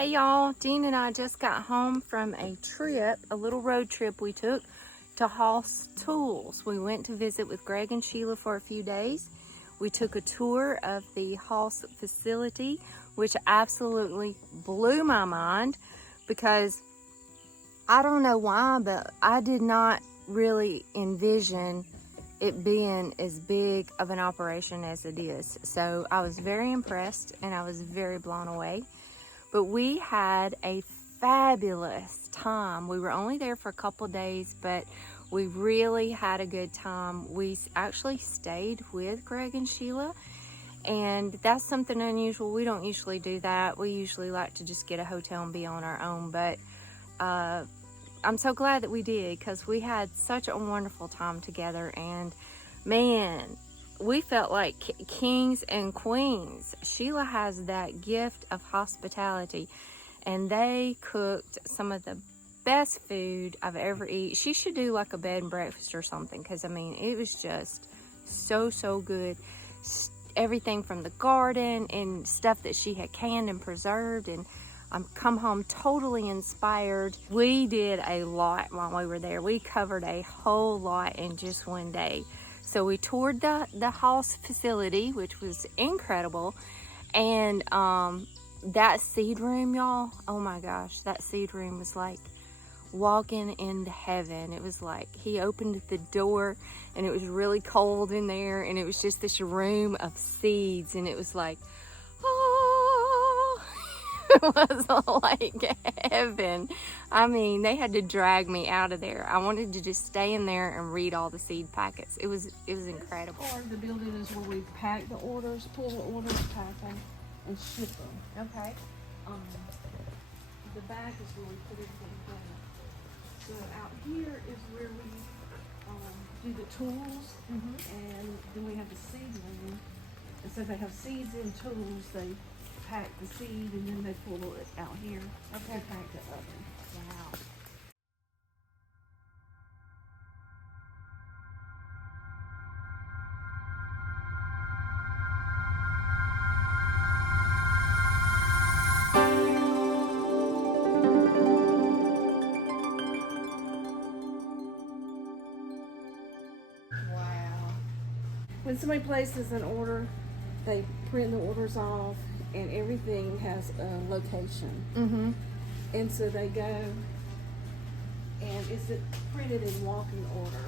Hey y'all, Dean and I just got home from a little road trip we took to HOSS Tools. We went to visit with Greg and Sheila for a few days. We took a tour of the HOSS facility, which absolutely blew my mind because I don't know why, but I did not really envision it being as big of an operation as it is. So I was very impressed and I was very blown away. But we had a fabulous time. We were only there for a couple of days, but we really had a good time. We actually stayed with Greg and Sheila, and that's something unusual. We don't usually do that. We usually like to just get a hotel and be on our own, but I'm so glad that we did because we had such a wonderful time together, and man, we felt like kings and queens. Sheila has that gift of hospitality, and they cooked some of the best food I've ever eaten. She should do like a bed and breakfast or something, because I mean, it was just so good. Everything from the garden and stuff that she had canned and preserved, and I'm come home totally inspired. We did a lot while we were there. We covered a whole lot in just one day. So we toured the HOSS facility, which was incredible. And that seed room, y'all, oh my gosh, that seed room was like walking into heaven. It was like he opened the door and it was really cold in there, and it was just this room of seeds, and it was like, oh, it was like heaven. I mean, they had to drag me out of there. I wanted to just stay in there and read all the seed packets. It was incredible. Part of the building is where we pack the orders, pull the orders, pack them, and ship them. Okay. The back is where we put everything together. So out here is where we do the tools, and then we have the seed room. And so they have seeds and tools. They pack the seed and then they pull it out here. Okay. To pack the oven. Wow. When somebody places an order, they print the orders off, and everything has a location. And so they go, and it's printed in walking order.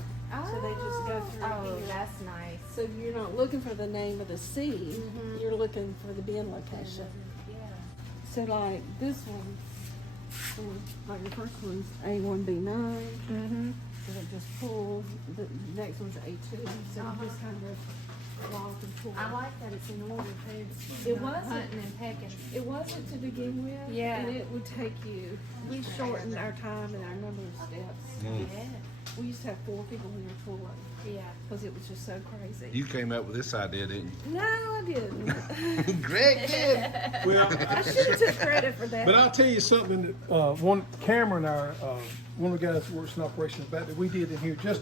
So they just go through. Oh, here. that's nice. So you're not looking for the name of the seed, you're looking for the bin location. Yeah. So like this one, like the first one's A1B9. So they just pull, the next one's A2. So you just kind of walk and pull. I like that it's in order too. It wasn't hunting and pecking. It wasn't to begin with. Yeah. And it would take you. We shortened our time and our number of steps. Yeah. We used to have 4 people in our tour Yeah. because it was just so crazy. You came up with this idea, didn't No, I didn't. you? Greg did. Well, I should have took credit for that. but I'll tell you something that Cameron, our one of the guys that works in operations back that we did in here just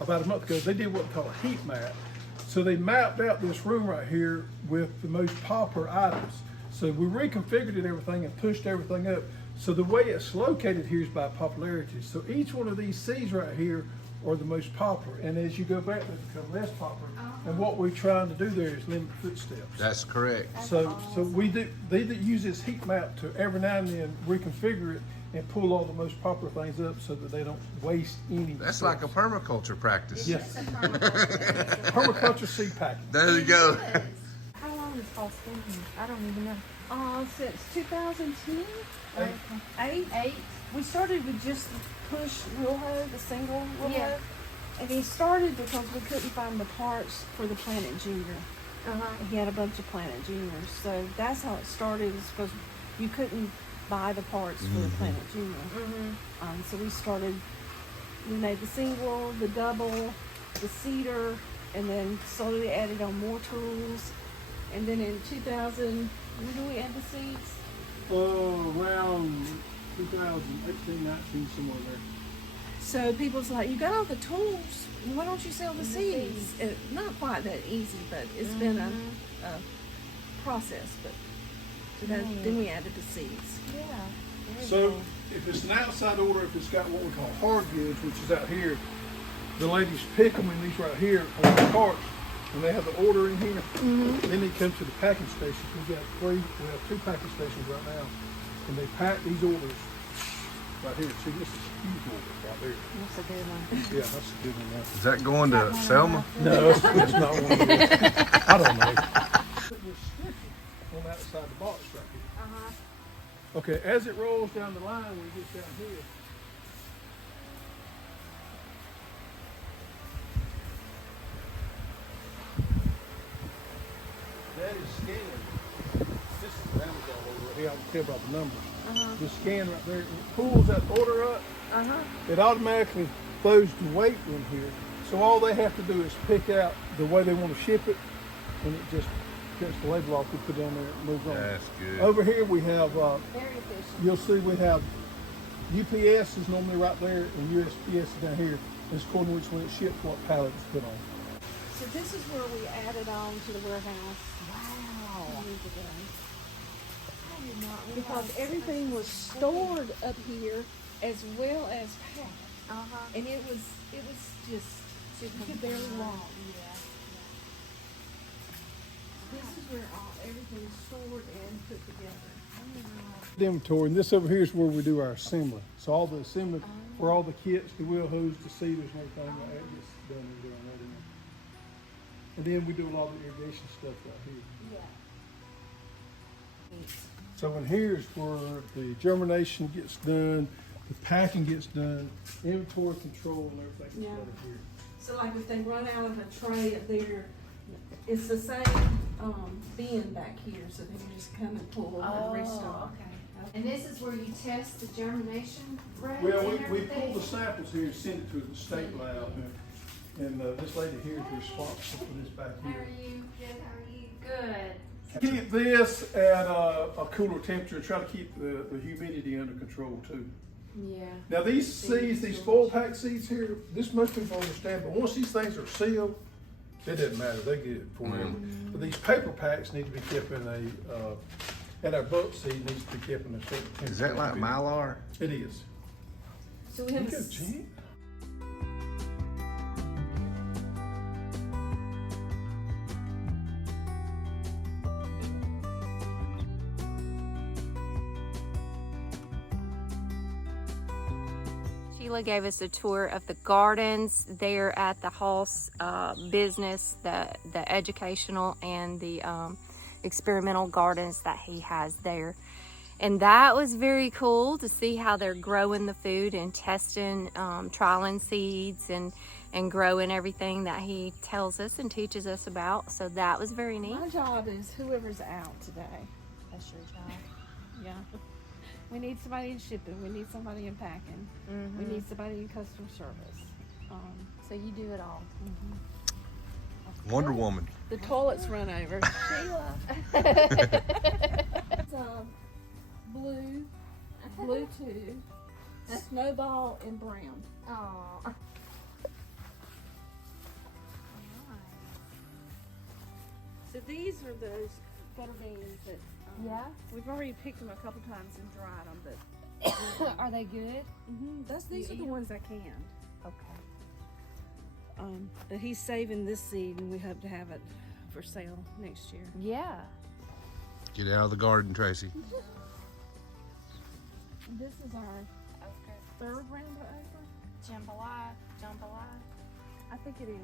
about a month ago, they did what's called a heat map. So they mapped out this room right here with the most popular items. So we reconfigured everything and pushed everything up. So the way it's located here is by popularity. So each one of these C's right here are the most popular. And as you go back, they become less popular. And what we're trying to do there is limit footsteps. That's correct. So they use this heat map to every now and then reconfigure it and pull all the most popular things up so that they don't waste any. That's like a permaculture practice. Yes. Permaculture seed packing. There you go. How long has HOSS been here? I don't even know. Since 2010, 8. We started with just the push wheel hoe, the single wheel hoe. And he started because we couldn't find the parts for the Planet Junior. He had a bunch of Planet Juniors. So that's how it started, is because you couldn't buy the parts for the Planet Junior. So we made the single, the double, the cedar, and then slowly added on more tools. And then in 2000, when did we add the seeds? Around 2018, 19, somewhere there. So people's like, you got all the tools, why don't you sell the seeds? Not quite that easy, but it's been a process. But Then we added the seeds. Yeah. So if it's an outside order, if it's got what we call hard goods, which is out here, the ladies pick them in these right here on the carts, and they have the order in here. Then they come to the packing station. We have 2 packing stations right now, and they pack these orders right here. See, this is a huge order right there. That's a good one. Yeah, that's a good one. Is that going to Selma? No, it's not one of those. I don't know. Put this sticker on the outside the box right here. Okay, as it rolls down the line, when it gets down here, that is scanned. This is Amazon order right here. I can tell by the numbers. The scan right there, it pulls that order up. It automatically throws the weight in here. So all they have to do is pick out the way they want to ship it, and it just prints the label off, we put down there, and moves on. That's good. Over here we have, Very efficient. you'll see we have UPS is normally right there, and USPS is down here. It's according to which one it ships, what pallet it's put on. So this is where we added on to the warehouse. Wow. Years ago. I did not realize. Because everything was stored up here as well as packed. And it was just, you could barely walk. This is where everything's stored and put together. Inventory, and this over here is where we do our assembly. So all the assembly for all the kits, the wheel hose, the seeders and everything like that gets done and doing that in there. And then we do a lot of the irrigation stuff right here. So in here is where the germination gets done, the packing gets done, inventory control and everything gets done here. So like if they run out of a tray up there, it's the same bin back here, so they can just come and pull and restock. Okay. And this is where you test the germination rate Well, and we everything? pull the samples here and send it to the state lab, and this lady here is responsible for this back How here. are you? Good. How are you? Good. Keep this at a cooler temperature, try to keep the humidity under control too. Yeah. Now these seeds, these foil pack seeds here, this most people understand, but once these things are sealed, it doesn't matter, they get it forever. But these paper packs need to be kept in and our bulk seed needs to be kept in a certain temperature. Is that like Mylar? It is. So we You have go, Gene. Sheila gave us a tour of the gardens there at the HOSS business, the educational and the experimental gardens that he has there. And that was very cool to see how they're growing the food and testing, trialing seeds and growing everything that he tells us and teaches us about. So that was very neat. my job is whoever's out today. That's your job. Yeah. We need somebody in shipping. We need somebody in packing. We need somebody in customer service. So you do it all. Wonder Woman. The toilets run over. Sheila. It's blue too, snowball and brown. Aww. So these are those butter beans that Yeah. we've already picked them a couple times and dried them, but Are they good? these are the ones I can. Okay. But he's saving this seed, and we hope to have it for sale next year. Yeah. Get out of the garden, Tracy. This is our third round of okra. Jambalaya. I think it is.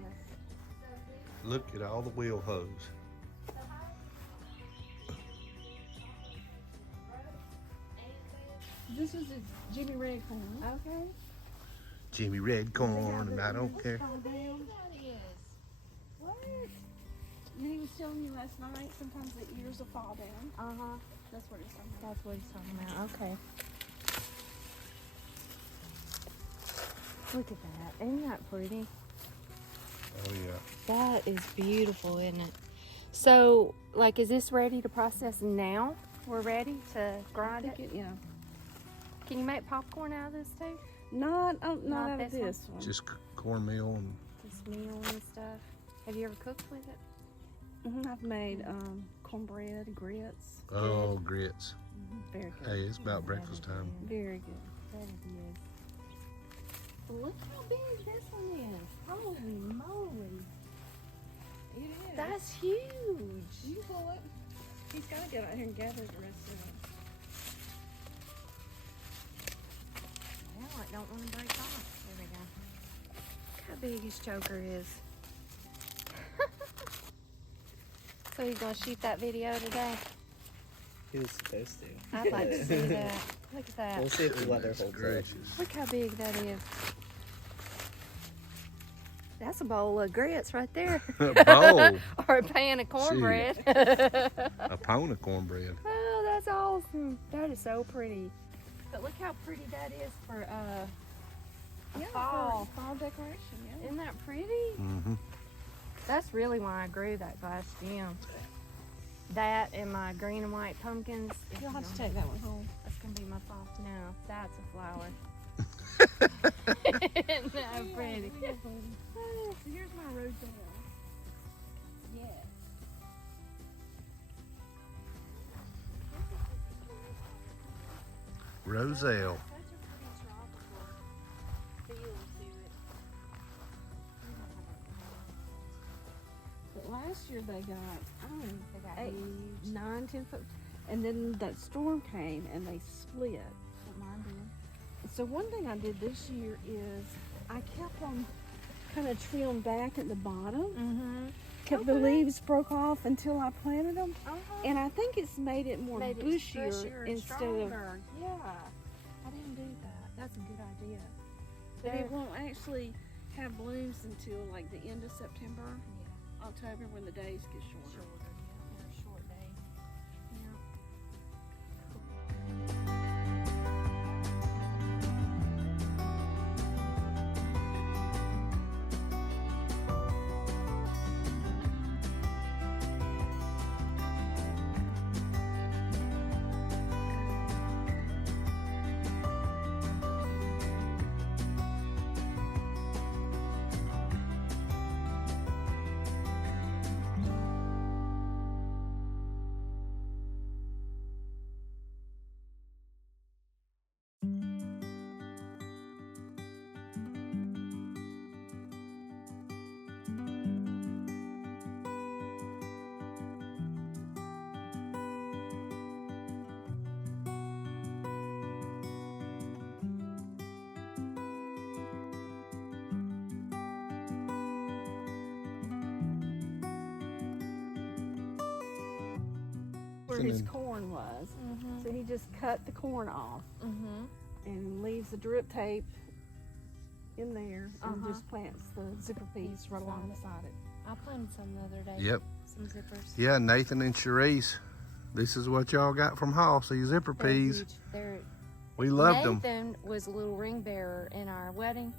Look at all the wheel hose. This is a Jimmy Red corn. Okay. Jimmy Red corn, and I don't care. Fall down. What? And he was telling you last night, sometimes the ears will fall down. That's what he's talking about. That's what he's talking about. Okay. Look at that. Isn't that pretty? Oh yeah. That is beautiful, isn't it? So, like, is this ready to process now? We're ready to grind it? Yeah. Can you make popcorn out of this too? Not out of this one? this one. Just cornmeal and This meal and stuff. Have you ever cooked with it? I've made cornbread, grits. Oh, grits. Very good. Hey, it's about breakfast time. Very good. That it is. Look how big this one is. Holy moly. It is. That's huge. You can pull it. He's got to get out here and gather the rest of it. Well, it don't want to break off. There we go. Look how big his choker is. So he's gonna shoot that video today? He was supposed to. I'd like to see that. Look at that. We'll see if the weather holds up. Gracious. Look how big that is. That's a bowl of grits right there. A bowl. Or a pan of cornbread. A pound of cornbread. Oh, that's awesome. That is so pretty. But look how pretty that is for fall. Fall decoration, yeah. Isn't that pretty? Mm-hmm. That's really why I grew that glass gem. That and my green and white pumpkins. You'll have to take that one home. That's gonna be my fall. No, that's a flower. Isn't that pretty? So here's my roselle. Yes. Roselle. Such a pretty tropical feel to it. But last year they got, They got 8, huge. 9, 10 foot. And then that storm came and they split. What mine did. So one thing I did this year is I kept them kind of trimmed back at the bottom. Mm-hmm. Kept the leaves broke off until I planted them. Uh-huh. And I think it's made it more Made it bushier, bushier and instead stronger. of, I didn't do that. That's a good idea. but it won't actually have blooms until like the end of September, Yeah, October, when the days get shorter. shorter. Yeah, they're short days. Where And his then- corn was. Mm-hmm. So he just cut the corn off Mm-hmm. and leaves the drip tape in there and Uh-huh. just plants the zipper piece right along beside it. I planted some the other day. Yep. Some zippers. Yeah, Nathan and Cherise. This is what y'all got from HOSS, these zipper They're peas. huge. They're We loved them. Nathan was a little ring bearer in our wedding.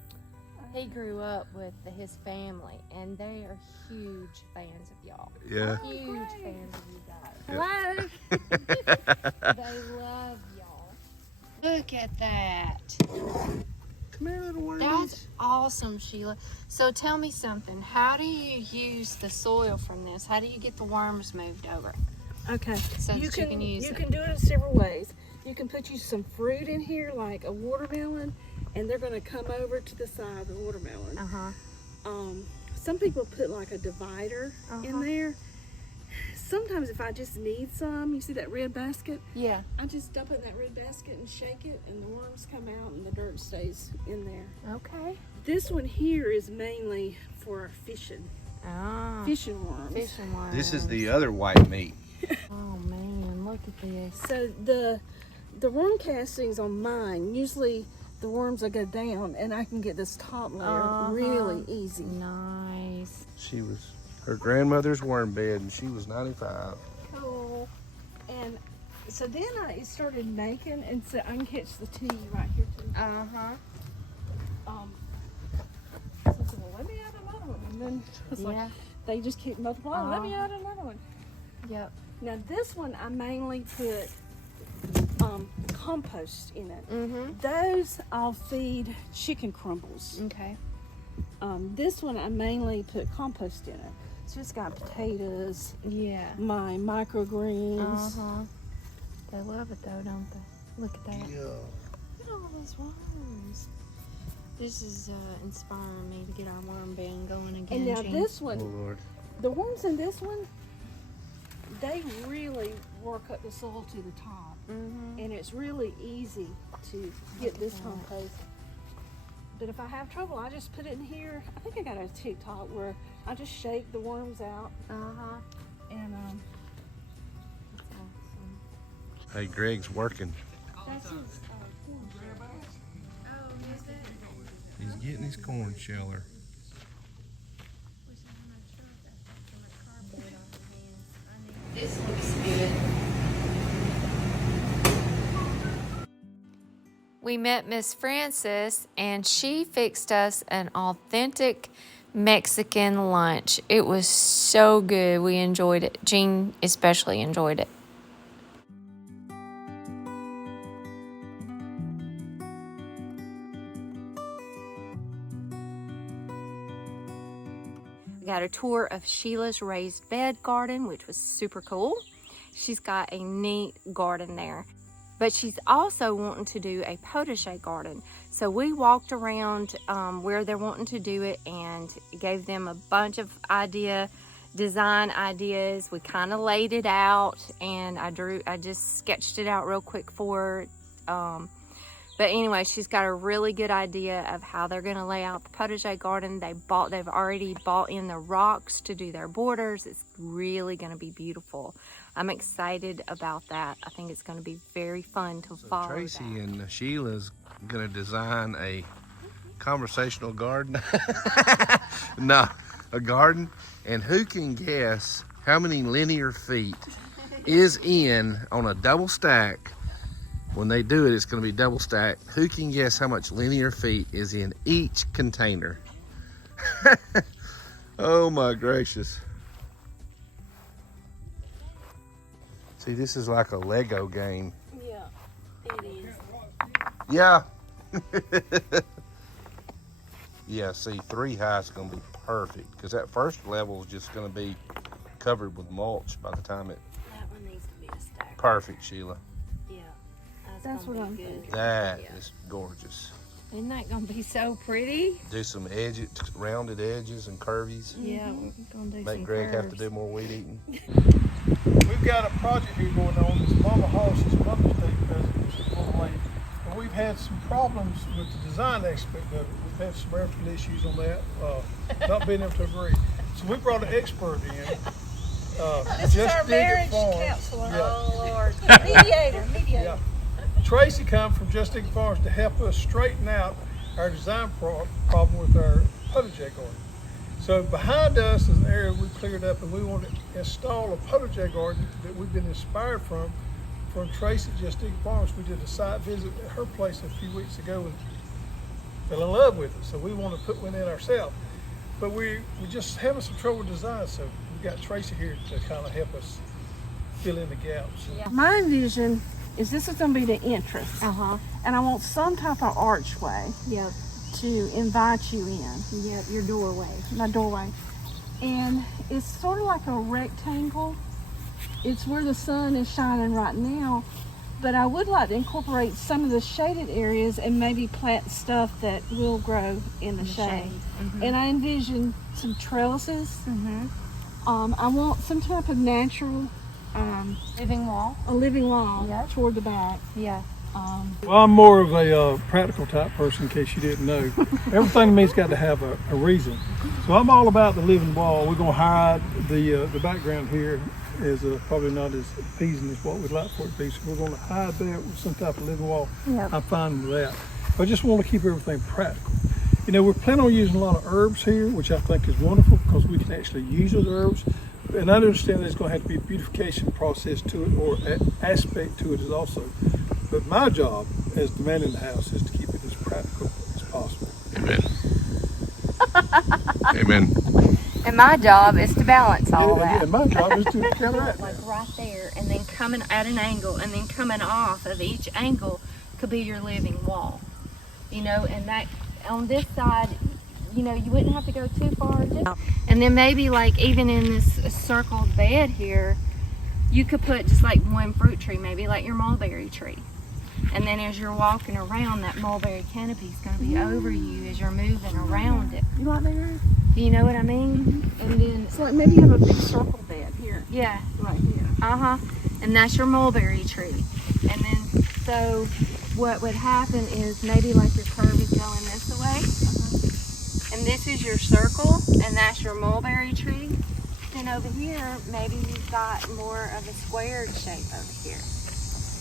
He grew up with his family, and they are huge fans of y'all. Yeah. Huge fans of you guys. Yeah. Hello. They love y'all. Look at that. Come here, little wormies. That's awesome, Sheila. So tell me something. How do you use the soil from this? How do you get the worms moved over Okay. so that you can use you it? can do it in several ways. You can put you some fruit in here, like a watermelon, and they're going to come over to the side of the watermelon. Uh-huh. Some people put like a divider Uh-huh. in there. Sometimes if I just need some, you see that red basket? Yeah. I just dump it in that red basket and shake it, and the worms come out and the dirt stays in there. Okay. This one here is mainly for fishing Fishing worms. worms. This is the other white meat. Oh man, look at this. So the worm castings on mine, usually the worms will go down and I can get this top layer really easy. Nice. She was her grandmother's worm bed, and she was 95. Cool. And so then I started making, and so I can catch the tea right here too. Uh-huh. So I said, well, let me add another one. And then it's Yeah. like, they just keep multiplying. Let me add another one. Yep. Now this one, I mainly put compost in it. Mm-hmm. Those I'll feed chicken crumbles. Okay. This one I mainly put compost in it. It's just got potatoes, Yeah. my microgreens. Uh-huh. They love it though, don't they? Look at that. Yeah. Look at all those worms. This is inspiring me to get our worm bin going again. And now Jean. this Oh one, Lord. the worms in this one, they really work up the soil to the top. Mm-hmm. And it's really easy to get this compost. But if I have trouble, I just put it in here. I think I got a TikTok where I just shake the worms out. Uh-huh. And That's awesome. Hey, Greg's working. that's his He's getting his corn sheller. This looks good. We met Miss Frances and she fixed us an authentic Mexican lunch. It was so good. We enjoyed it. Jean especially enjoyed it. We got a tour of Sheila's raised bed garden, which was super cool. She's got a neat garden there. But she's also wanting to do a potager garden. So we walked around where they're wanting to do it and gave them a bunch of design ideas. We kind of laid it out and I just sketched it out real quick for her. But anyway, she's got a really good idea of how they're going to lay out the potager garden. They've already bought in the rocks to do their borders. It's really going to be beautiful. I'm excited about that. I think it's going to be very fun to follow. Tracy and Sheila's going to design a conversational garden. No, a garden. And who can guess how many linear feet is in on a double stack? When they do it, it's going to be double stacked. Who can guess how much linear feet is in each container? Oh my gracious. See, this is like a Lego game. Yeah, it is. Yeah. Yeah, see, 3 high is going to be perfect because that first level is just going to be covered with mulch by the time it... That one needs to be a stack. Perfect, Sheila. Yeah. That's what I'm good. thinking. That is gorgeous. Isn't that going to be so pretty? Do some rounded edges and curvies. Yeah, we're going to do Make some Greg have to curves. do more weed eating. We've got a project here going on. It's Mama Hoss's Mother's Day present, which is Little Lady. And we've had some problems with the design aspect of it. We've had some marital issues on that, not being able to agree. So we brought an expert in. This is our marriage counselor. Oh, Lord. Mediator. Yeah. Tracy come from Just Dig Farms to help us straighten out our design problem with our potager garden. So behind us is an area we cleared up, and we want to install a potager garden that we've been inspired from Tracy at Just Dig Farms. We did a site visit at her place a few weeks ago and fell in love with it. So we want to put one in ourselves. But we're just having some trouble with design, so we've got Tracy here to kind of help us fill in the gaps. Yeah. My vision is this is going to be the entrance. Uh-huh. And I want some type of archway Yep. to invite you in. Yep, your doorway. My doorway. And it's sort of like a rectangle. It's where the sun is shining right now, but I would like to incorporate some of the shaded areas and maybe plant stuff that will grow in the shade. Mm-hmm. And I envision some trellises. Mm-hmm. I want some type of natural, Living wall. a living wall Yeah. toward the back. Yeah. Well, I'm more of a practical type person, in case you didn't know. Everything to me's got to have a reason. So I'm all about the living wall. We're going to hide the background here is probably not as pleasing as what we'd like for it to be. So we're going to hide that with some type of living wall. Yep. I'm fine with that. I just want to keep everything practical. You know, we're planning on using a lot of herbs here, which I think is wonderful because we can actually use those herbs. And I understand there's going to have to be a beautification process to it, or an aspect to it is also. But my job as the man in the house is to keep it as practical as possible. Amen. Amen. And my job is to balance all that. And my job is to counteract Like that. right there, and then coming at an angle, and then coming off of each angle could be your living wall. You know, and that on this side, you know, you wouldn't have to go too far. And then maybe like even in this circled bed here, you could put just like one fruit tree, maybe like your mulberry tree. And then as you're walking around, that mulberry canopy is going to be over you as you're moving around it. You like that? Do you know what I mean? And then, So like maybe you have a big circle bed here. yeah, Right here. and that's your mulberry tree. And then, so what would happen is maybe like your curve is going this way, and this is your circle, and that's your mulberry tree. Then over here, maybe you've got more of a squared shape over here.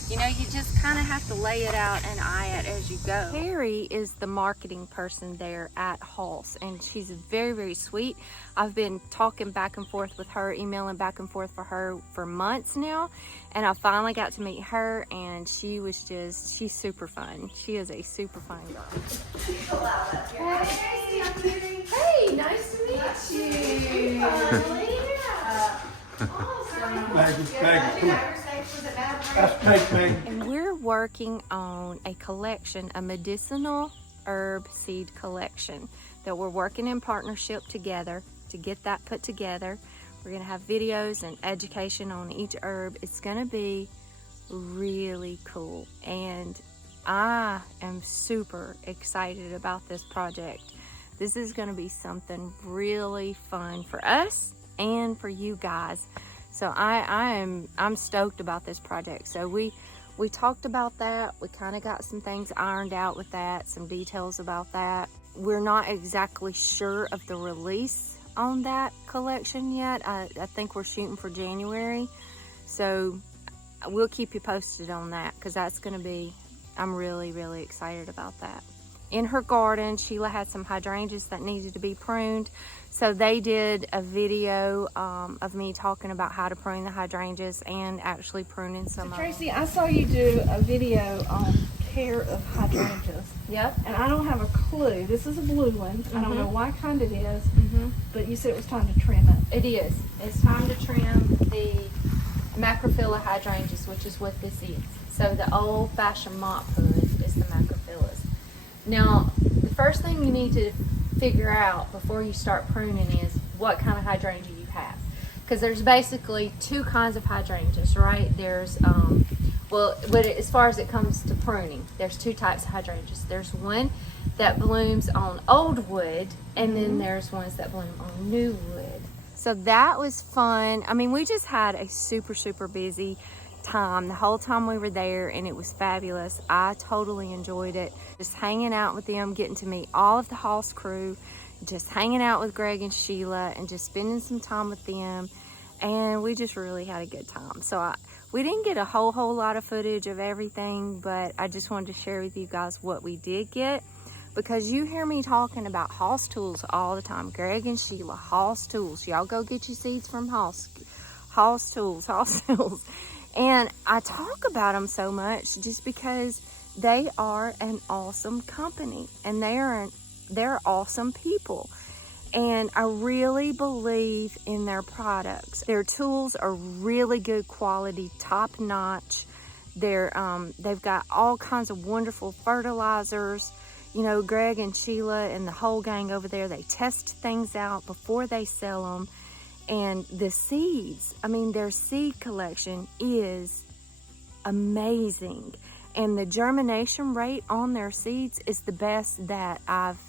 You know, you just kind of have to lay it out and eye it as you go. Carrie is the marketing person there at HOSS, and she's very, very sweet. I've been talking back and forth with her, emailing back and forth for her for months now, and I finally got to meet her, and she was just, she's super fun. She is a super fun girl. Hey, nice to meet you. And we're working on a collection, a medicinal herb seed collection that we're working in partnership together to get that put together. We're going to have videos and education on each herb. It's going to be really cool, and I am super excited about this project. This is going to be something really fun for us and for you guys. So I'm stoked about this project. So we talked about that. We kind of got some things ironed out with that, some details about that. We're not exactly sure of the release on that collection yet. I think we're shooting for January. So we'll keep you posted on that, because that's going to be, I'm really, really excited about that. In her garden, Sheila had some hydrangeas that needed to be pruned. So they did a video of me talking about how to prune the hydrangeas and actually pruning some of them. Tracy, I saw you do a video on care of hydrangeas. Yep. And I don't have a clue. This is a blue one. I don't know what kind it is, but you said it was time to trim it. It is. It's time to trim the macrophylla hydrangeas, which is what this is. So the old-fashioned mop hood is the macrophyllas. Now, the first thing you need to figure out before you start pruning is what kind of hydrangea you have, because there's basically two kinds of hydrangeas, right? There's but as far as it comes to pruning, there's two types of hydrangeas. There's one that blooms on old wood, and then there's ones that bloom on new wood. So that was fun. I mean, we just had a super, super busy time the whole time we were there, and it was fabulous. I totally enjoyed it, just hanging out with them, getting to meet all of the HOSS crew, just hanging out with Greg and Sheila, and just spending some time with them, and we just really had a good time. So we didn't get a whole lot of footage of everything, but I just wanted to share with you guys what we did get, because you hear me talking about HOSS tools all the time. Greg and Sheila, HOSS tools. Y'all go get your seeds from HOSS. HOSS tools, HOSS tools. And I talk about them so much just because they are an awesome company, and they're awesome people. And I really believe in their products. Their tools are really good quality, top notch. They've got all kinds of wonderful fertilizers. You know, Greg and Sheila and the whole gang over there, they test things out before they sell them. And the seeds, I mean, their seed collection is amazing. And the germination rate on their seeds is the best that I've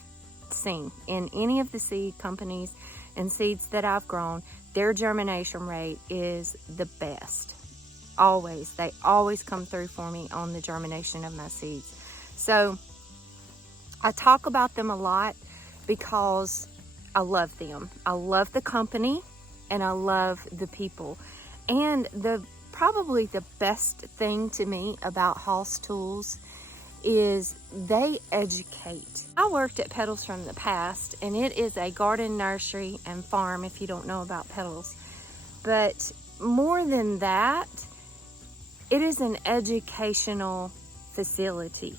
seen in any of the seed companies and seeds that I've grown. Their germination rate is the best. Always. They always come through for me on the germination of my seeds. So I talk about them a lot because I love them. I love the company. And I love the people. And probably the best thing to me about HOSS tools is they educate. I worked at Petals from the Past, and it is a garden, nursery, and farm, if you don't know about Petals. But more than that, it is an educational facility.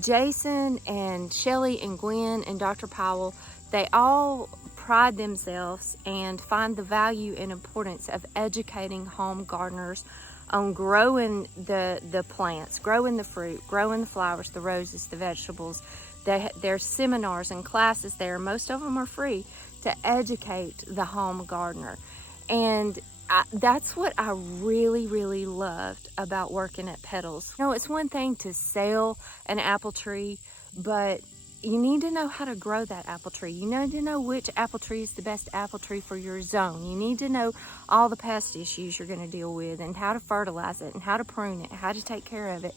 Jason and Shelly and Gwen and Dr. Powell, they all pride themselves and find the value and importance of educating home gardeners on growing the plants, growing the fruit, growing the flowers, the roses, the vegetables, There's seminars and classes there. Most of them are free to educate the home gardener. And that's what I really, really loved about working at Petals. You know, it's one thing to sell an apple tree, but you need to know how to grow that apple tree. You need to know which apple tree is the best apple tree for your zone. You need to know all the pest issues you're going to deal with, and how to fertilize it, and how to prune it, how to take care of it.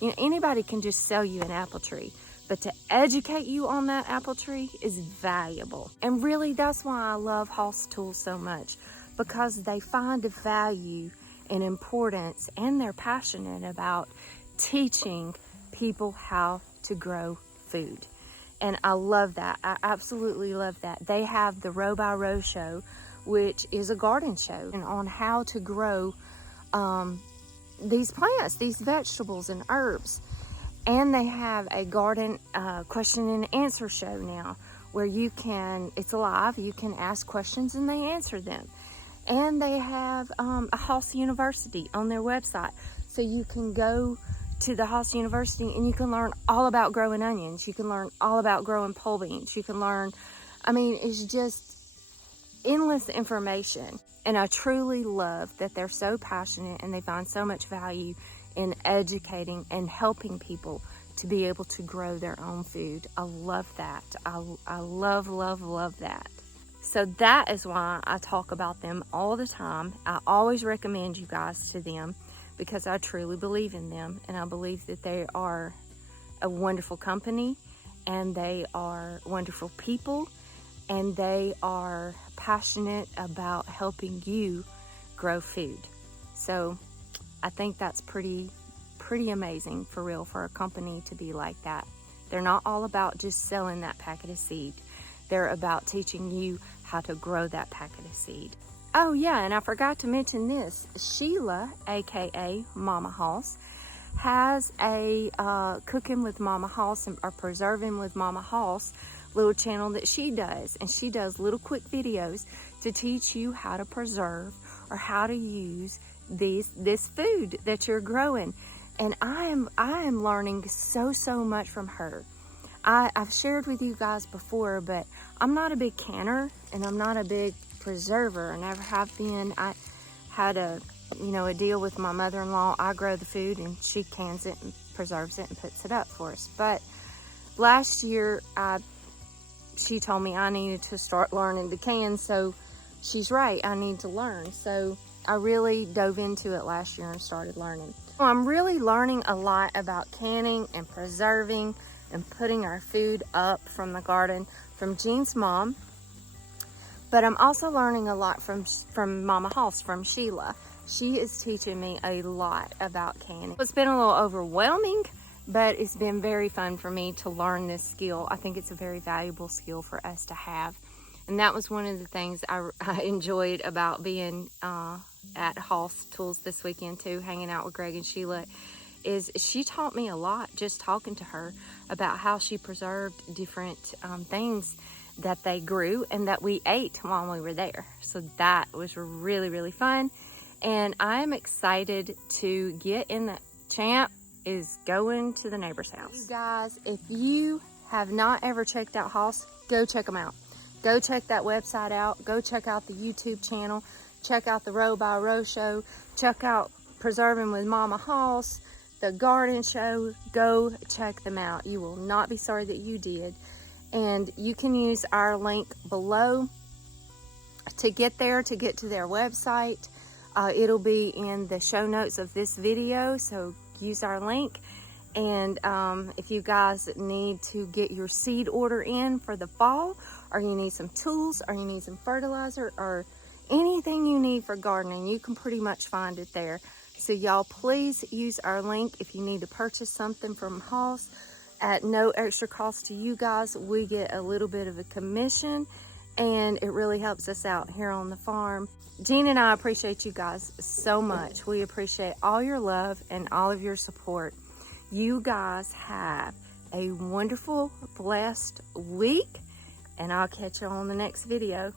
You know, anybody can just sell you an apple tree, but to educate you on that apple tree is valuable. And really, that's why I love HOSS tools so much, because they find a value and importance, and they're passionate about teaching people how to grow food. And I love that. I absolutely love that. They have the Row by Row show, which is a garden show, and on how to grow these plants, these vegetables and herbs. And they have a garden question and answer show now, where it's live, you can ask questions and they answer them. And they have a HOSS University on their website, so you can go to the HOSS University and you can learn all about growing onions. You can learn all about growing pole beans. You can learn, I mean, it's just endless information. And I truly love that they're so passionate and they find so much value in educating and helping people to be able to grow their own food. I love that. I love, love, love that. So that is why I talk about them all the time. I always recommend you guys to them, because I truly believe in them, and I believe that they are a wonderful company, and they are wonderful people, and they are passionate about helping you grow food. So I think that's pretty amazing, for real, for a company to be like that. They're not all about just selling that packet of seed. They're about teaching you how to grow that packet of seed. Oh yeah, and I forgot to mention this. Sheila, aka Mama HOSS, has a Cooking with Mama HOSS or Preserving with Mama HOSS little channel that she does. And she does little quick videos to teach you how to preserve or how to use this food that you're growing. And I am learning so much from her. I've shared with you guys before, but I'm not a big canner and I'm not a big preserver. I never have been. I had a deal with my mother-in-law. I grow the food and she cans it and preserves it and puts it up for us. But last year, she told me I needed to start learning to can, so she's right, I need to learn. So I really dove into it last year and started learning. I'm really learning a lot about canning and preserving and putting our food up from the garden from Jean's mom. But I'm also learning a lot from Mama HOSS, from Sheila. She is teaching me a lot about canning. It's been a little overwhelming, but it's been very fun for me to learn this skill. I think it's a very valuable skill for us to have. And that was one of the things I enjoyed about being at HOSS Tools this weekend too, hanging out with Greg and Sheila, is she taught me a lot just talking to her about how she preserved different things that they grew and that we ate while we were there. So that was really fun. And I'm excited to get in the Champ is going to the neighbor's house. You guys, if you have not ever checked out HOSS, go check them out. Go check that website out. Go check out the YouTube channel. Check out the Row by Row show. Check out Preserving with Mama HOSS, the garden show. Go check them out. You will not be sorry that you did. And you can use our link below to get there, to get to their website. It'll be in the show notes of this video, so use our link. And if you guys need to get your seed order in for the fall, or you need some tools, or you need some fertilizer, or anything you need for gardening, you can pretty much find it there. So y'all, please use our link if you need to purchase something from HOSS at no extra cost to you guys. We get a little bit of a commission, and it really helps us out here on the farm. Jean and I appreciate you guys so much. We appreciate all your love and all of your support. You guys have a wonderful, blessed week, and I'll catch you on the next video.